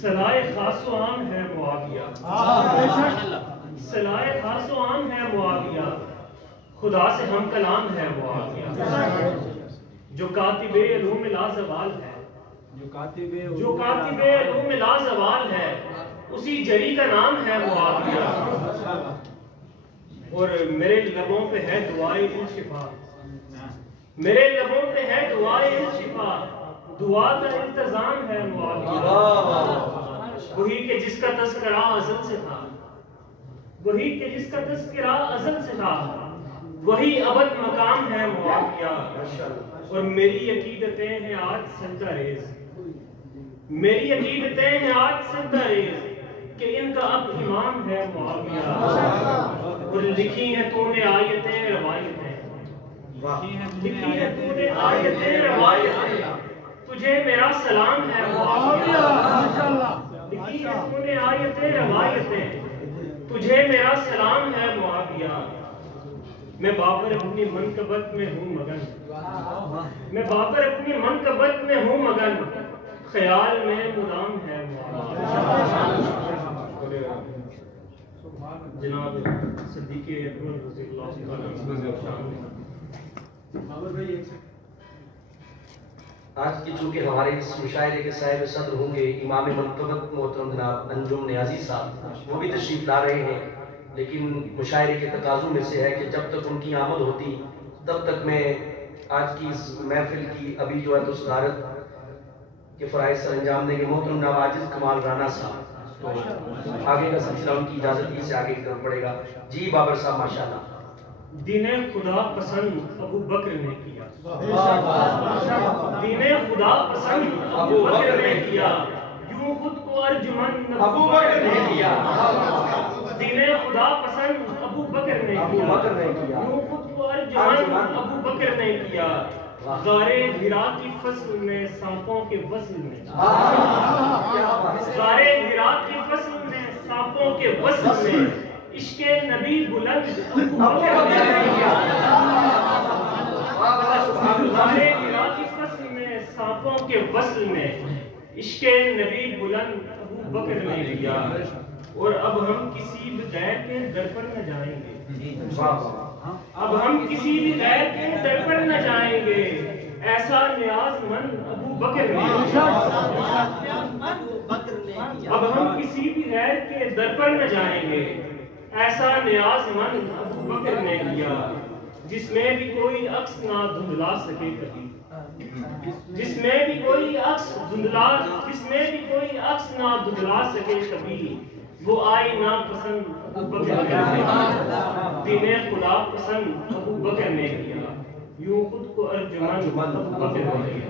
صلاح خاص و عام ہے معاویہ، صلاح خاص و عام ہے معاویہ، خدا سے ہم کلام ہے معاویہ، جو کاتب علوم لازوال ہے، جو کاتب علوم لازوال ہے، اسی جری کا نام ہے معاویہ، اور میرے لبوں پہ ہے دعائے شفا، میرے لبوں پہ ہے دعائے شفا، دعا کا انتظام ہے معاویہ، وہی کہ جس کا تذکرہ ازل سے تھا، وہی کہ جس کا تذکرہ ازل سے تھا، وہی ابد مقام ہے معاویہ، اور میری عقیدتیں ہیں آج سجدہ ریز، میری عقیدتیں ہیں آج سجدہ ریز، کہ ان کا اب امام ہے معاویہ، اور لکھی ہیں تو نے آیتیں روایتیں، لکھی ہیں تو نے آیتیں روایتیں، تجھے میرا سلام ہے معاویہ، لکھی ہیں تو نے آیتیں روایتیں، تجھے میرا سلام ہے معاویہ، میں بابر اپنی منقبت میں ہوں مگن، میں بابر اپنی منقبت میں ہوں مگن، خیال میں مدام ہے معاویہ۔ جناب صدیق اکبر رضی اللہ عنہ، آج کی چونکہ ہمارے اس مشاعرے کے صاحب صدر ہوں گے امام منقبت محترم جناب انجم نیازی صاحب، وہ بھی تشریف لا رہے ہیں، لیکن مشاعرے کے تقاضوں میں سے ہے کہ جب تک ان کی آمد ہوتی تب تک میں آج کی اس محفل کی ابھی جو ہے تو صدارت کے فرائض سر انجام دیں گے محترم جناب عاجز کمال رانا صاحب، تو آگے کا سلسلہ ان کی اجازت ہی سے آگے کی طرف پڑے گا۔ جی بابر صاحب ماشاءاللہ۔ دین خدا پسند ابو بکر نے کیا، دین خدا پسند ابو بکر نے کیا، یوں خود کو ارجمند ابو بکر نے کیا، دین خدا پسند ابو بکر نے کیا، یوں خود کو ارجمند ابو بکر نے کیا، غار حرا کی فصل میں سانپوں کے وصل میں، غار حرا کی فصل میں سانپوں کے وصل میں، عشق نبی بلند ابو بکر نے کیا، غار حرا کی فصل میں سانپوں کے وصل میں، عشق نبی بلند ابو بکر نے کیا، اور اب ہم کسی بھی غیر کے در پر نہ جائیں گے، اب ہم کسی بھی غیر کے در پر نہ جائیں گے، ایسا نیاز مند ابو بکر نے کیا، اب ہم کسی بھی غیر کے در پر نہ جائیں گے، ایسا نیاز مند ابو بکر نے کیا، جس میں بھی کوئی عکس نہ دھندلا سکے کبھی، جس میں بھی کوئی عکس نہ دھندلا سکے کبھی، وہ آئینہ پسند ابو بکر نے کیا، دین خدا پسند ابو بکر نے کیا، یوں خود کو ارجمند ابو بکر نے کیا۔